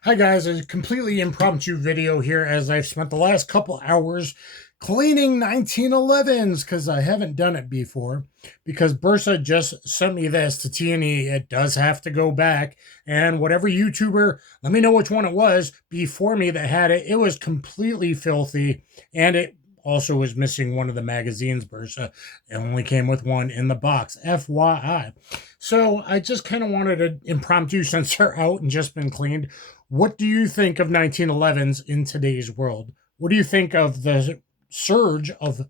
Hi guys, a completely impromptu video here as I've spent the last couple hours cleaning 1911s because I haven't done it before because Bersa just sent me this to T&E. It does have to go back, and whatever YouTuber, let me know which one it was before me that had it, it was completely filthy, and it also was missing one of the magazines. Bersa, it only came with one in the box, FYI. So I just kind of wanted to impromptu, since they're out and just been cleaned. What do you think of 1911s in today's world? What do you think of the surge of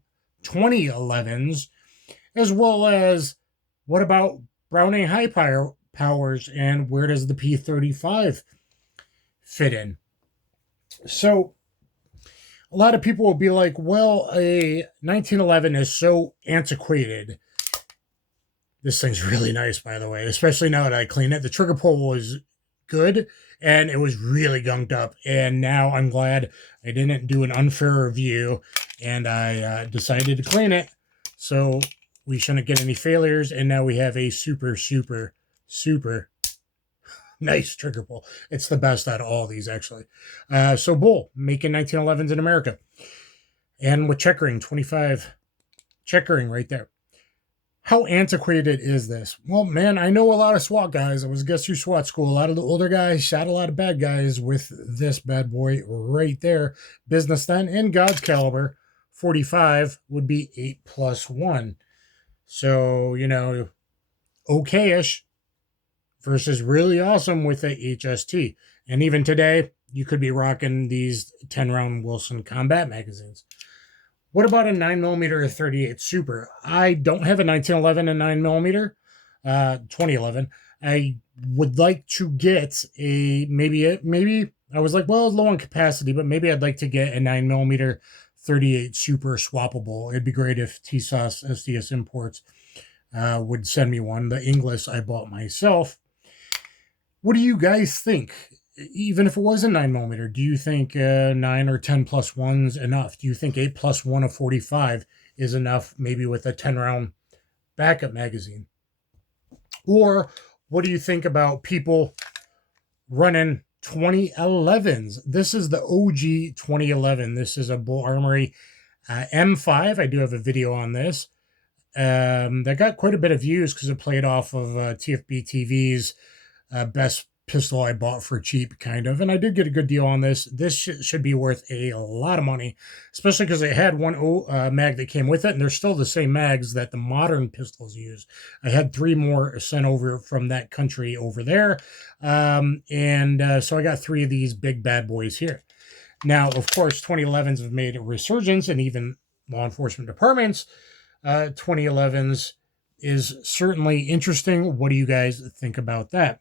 2011s, as well as what about Browning high powers, and where does the P35 fit in? So a lot of people will be like, well, a 1911 is so antiquated. This thing's really nice, by the way, especially now that I clean it. The trigger pull was good and it was really gunked up. And now I'm glad I didn't do an unfair review and I decided to clean it. So we shouldn't get any failures. And now we have a super, super, super nice trigger pull. It's the best out of all these, actually. So Bull, making 1911s in America. And with checkering, 25 checkering right there. How antiquated is this? Well, man, I know a lot of SWAT guys. I was Guess Who SWAT school. A lot of the older guys shot a lot of bad guys with this bad boy right there. Business then in God's caliber, 45 would be 8+1. So, okay-ish versus really awesome with a HST. And even today, you could be rocking these 10-round Wilson combat magazines. What about a 9mm 38 Super? I don't have a 1911 and 9mm, 2011. I would like to get maybe I was like, well, low on capacity, but maybe I'd like to get a 9mm 38 Super swappable. It'd be great if TSAS SDS Imports would send me one. The INGLIS I bought myself. What do you guys think? Even if it was a 9mm, do you think 9 or 10+1's enough? Do you think 8+1 of 45 is enough, maybe with a 10-round backup magazine? Or what do you think about people running 2011s? This is the OG 2011. This is a Bull Armory M5. I do have a video on this. That got quite a bit of views because it played off of TFB TV's best pistol I bought for cheap, kind of, and I did get a good deal on this. This should be worth a lot of money, especially because it had one mag that came with it, and they're still the same mags that the modern pistols use. I had 3 more sent over from that country over there, so I got 3 of these big bad boys here. Now, of course, 2011s have made a resurgence, and even law enforcement departments, 2011s is certainly interesting. What do you guys think about that?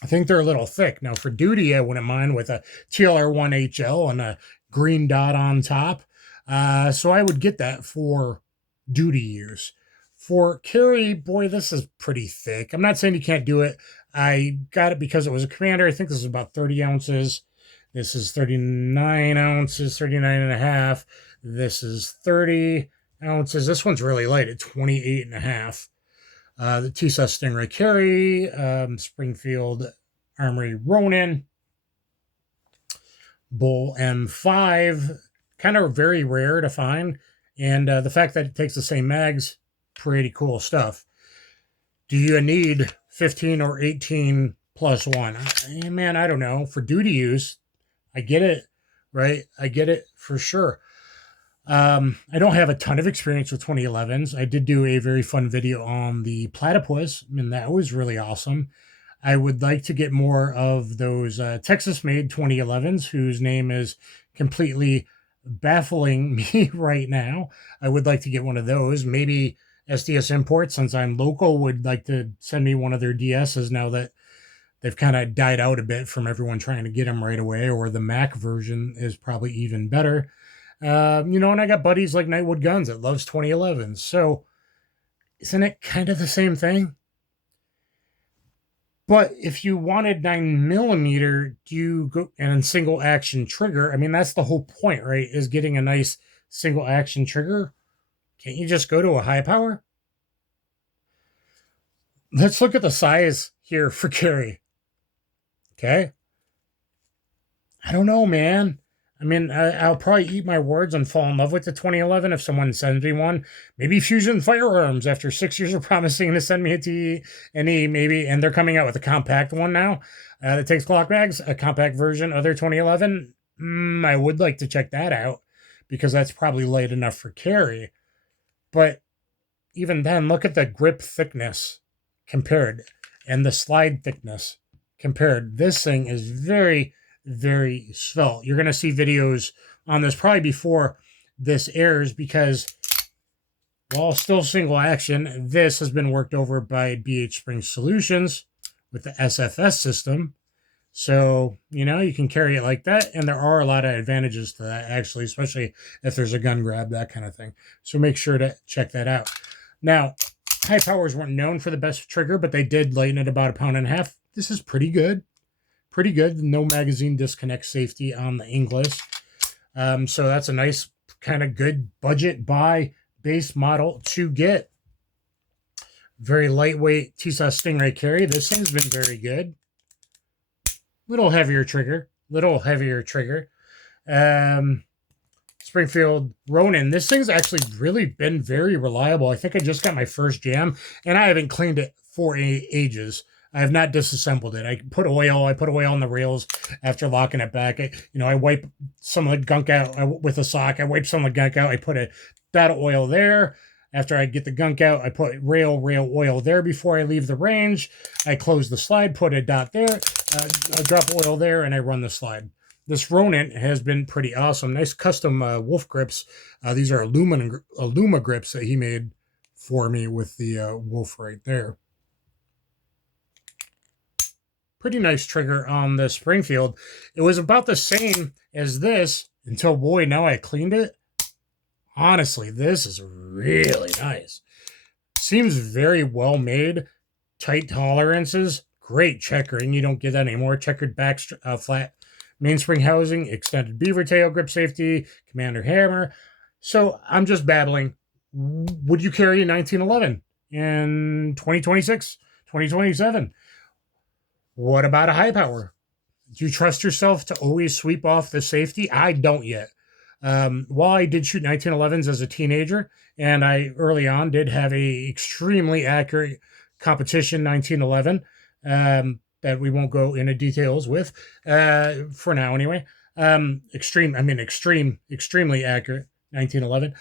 I think they're a little thick. Now, for duty, I wouldn't mind with a TLR1HL and a green dot on top. So I would get that for duty use. For carry, boy, this is pretty thick. I'm not saying you can't do it. I got it because it was a commander. I think this is about 30 ounces. This is 39 ounces, 39 and a half. This is 30 ounces. This one's really light at 28 and a half. The TSAS Stingray Carry, Springfield Armory Ronin, Bull M5, kind of very rare to find. And the fact that it takes the same mags, pretty cool stuff. Do you need 15 or 18+1? Man, I don't know. For duty use, I get it, right? I get it for sure. I don't have a ton of experience with 2011s. I did do a very fun video on the platypus, and that was really awesome. I would like to get more of those Texas-made 2011s, whose name is completely baffling me right now. I would like to get one of those. Maybe SDS Imports, since I'm local, would like to send me one of their DSs now that they've kind of died out a bit from everyone trying to get them right away, or the Mac version is probably even better. And I got buddies like Nightwood Guns that loves 2011s. So isn't it kind of the same thing? But if you wanted 9mm, do you go and single action trigger? I mean, that's the whole point, right? Is getting a nice single action trigger. Can't you just go to a high power? Let's look at the size here for carry. Okay. I don't know, man. I mean, I'll probably eat my words and fall in love with the 2011 if someone sends me one. Maybe Fusion Firearms, after 6 years of promising to send me a TE, maybe, and they're coming out with a compact one now that takes clock bags, a compact version of their 2011. I would like to check that out because that's probably light enough for carry. But even then, look at the grip thickness compared and the slide thickness compared. This thing is very, very svelte. You're going to see videos on this probably before this airs because while still single action, this has been worked over by BH Spring Solutions with the SFS system. So, you can carry it like that. And there are a lot of advantages to that, actually, especially if there's a gun grab, that kind of thing. So make sure to check that out. Now, Hi-Powers weren't known for the best trigger, but they did lighten it about 1.5 pounds. This is pretty good. Pretty good. No magazine disconnect safety on the Inglis. So that's a nice kind of good budget buy base model to get. Very lightweight SAS Stingray carry. This thing's been very good. Little heavier trigger. Springfield Ronin. This thing's actually really been very reliable. I think I just got my first jam, and I haven't cleaned it for ages. I have not disassembled it. I put oil on the rails after locking it back. I wipe some of the gunk out with a sock. I wipe some of the gunk out. I put a dot of oil there. After I get the gunk out, I put rail oil there before I leave the range. I close the slide, put a dot there, I drop oil there, and I run the slide. This Ronin has been pretty awesome. Nice custom wolf grips. These are Illuma grips that he made for me with the wolf right there. Pretty nice trigger on the Springfield. It was about the same as this until, boy, now I cleaned it. Honestly, this is really nice. Seems very well made. Tight tolerances. Great checkering. You don't get that anymore. Checkered back flat mainspring housing. Extended beaver tail grip safety. Commander hammer. So I'm just babbling. Would you carry a 1911 in 2026, 2027? What about a Hi-Power? Do you trust yourself to always sweep off the safety? I don't yet. While I did shoot 1911s as a teenager, and I early on did have a extremely accurate competition 1911 that we won't go into details with for now anyway. Extremely accurate 1911.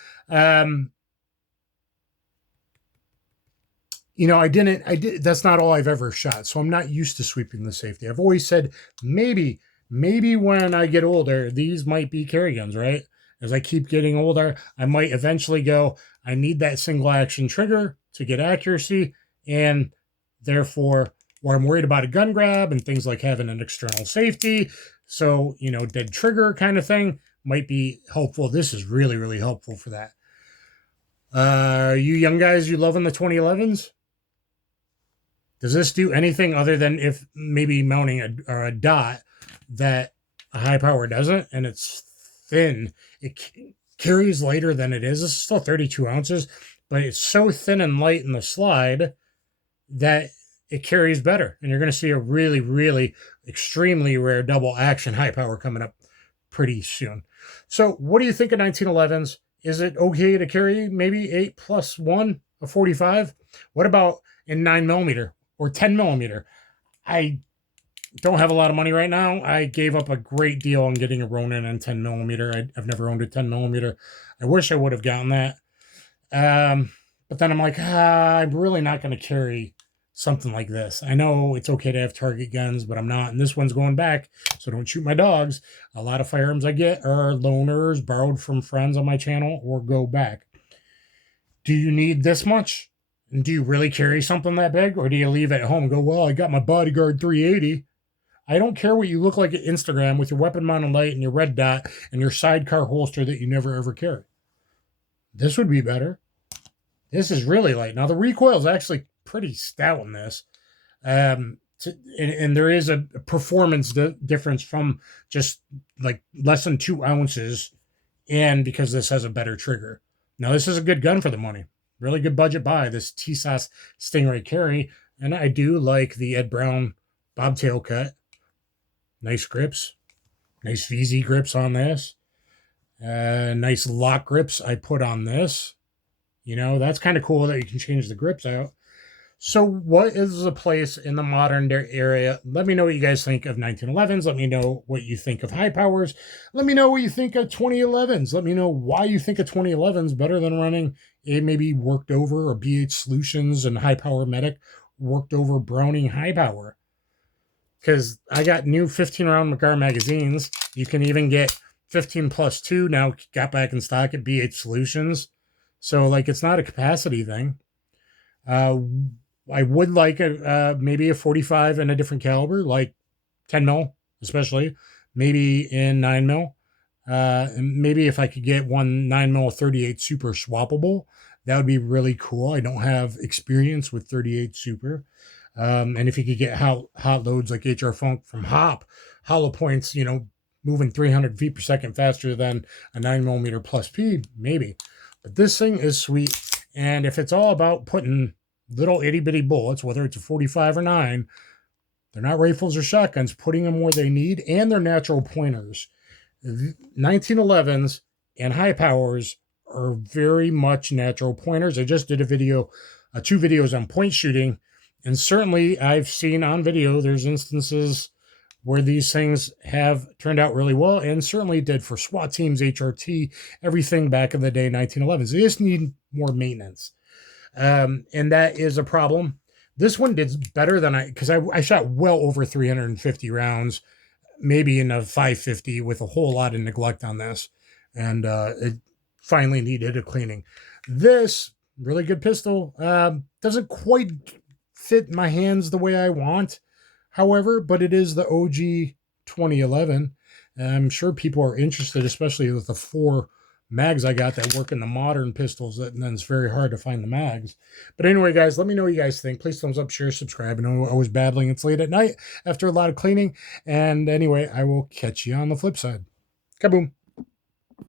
That's not all I've ever shot, so I'm not used to sweeping the safety. I've always said maybe when I get older, these might be carry guns, right? As I keep getting older, I might eventually go, I need that single action trigger to get accuracy, and therefore, or I'm worried about a gun grab and things like having an external safety. So, dead trigger kind of thing might be helpful. This is really, really helpful for that. You young guys, you loving the 2011s? Does this do anything other than if maybe mounting a dot that a Hi-Power doesn't, and it's thin? It carries lighter than it is. It's still 32 ounces, but it's so thin and light in the slide that it carries better. And you're going to see a really, really extremely rare double action Hi-Power coming up pretty soon. So what do you think of 1911s? Is it okay to carry maybe 8+1, a 45? What about in 9mm or 10mm? I don't have a lot of money right now. I gave up a great deal on getting a Ronin in 10mm. I've never owned a 10mm. I wish I would have gotten that. But then I'm like, I'm really not going to carry something like this. I know it's okay to have target guns, but I'm not. And this one's going back, so don't shoot my dogs. A lot of firearms I get are loaners, borrowed from friends on my channel, or go back. Do you need this much? And do you really carry something that big? Or do you leave it at home and go, well, I got my Bodyguard 380. I don't care what you look like at Instagram with your weapon mounted light and your red dot and your sidecar holster that you never ever carry. This would be better. This is really light. Now, the recoil is actually pretty stout in this. And there is a performance difference from just like less than 2 ounces, and because this has a better trigger. Now, this is a good gun for the money. Really good budget buy, this SAS Stingray carry. And I do like the Ed Brown bobtail cut. Nice grips. Nice VZ grips on this. Nice lock grips I put on this. You know, that's kind of cool that you can change the grips out. So what is the place in the modern area? Let me know what you guys think of 1911s. Let me know what you think of high powers. Let me know what you think of 2011s. Let me know why you think of 2011s better than running a maybe worked over or BH Solutions and high power medic worked over Browning high power. Because I got new 15 round McGar magazines. You can even get 15+2 now, got back in stock at BH Solutions. So like, it's not a capacity thing. I would like maybe a 45 in a different caliber, like 10 mil, especially, maybe in 9 mil. And maybe if I could get one 9 mil 38 super swappable, that would be really cool. I don't have experience with 38 super. And if you could get hot loads like hrfunk from Hop, hollow points, you know, moving 300 feet per second faster than a 9mm plus P, maybe. But this thing is sweet. And if it's all about putting little itty bitty bullets, whether it's a 45 or 9, they're not rifles or shotguns, putting them where they need, and they're natural pointers. 1911s and high powers are very much natural pointers. I just did a video, 2 videos on point shooting, and certainly I've seen on video there's instances where these things have turned out really well, and certainly did for SWAT teams, HRT, everything back in the day, 1911s. They just need more maintenance. And that is a problem. This one did better than because I shot well over 350 rounds, maybe in a 550 with a whole lot of neglect on this. And it finally needed a cleaning. This really good pistol doesn't quite fit my hands the way I want, however, but it is the OG 2011. And I'm sure people are interested, especially with the 4 mags I got that work in the modern pistols, and then it's very hard to find the mags. But anyway, guys, let me know what you guys think. Please thumbs up, share, subscribe. I know I was battling. It's late at night after a lot of cleaning. And anyway, I will catch you on the flip side. Kaboom.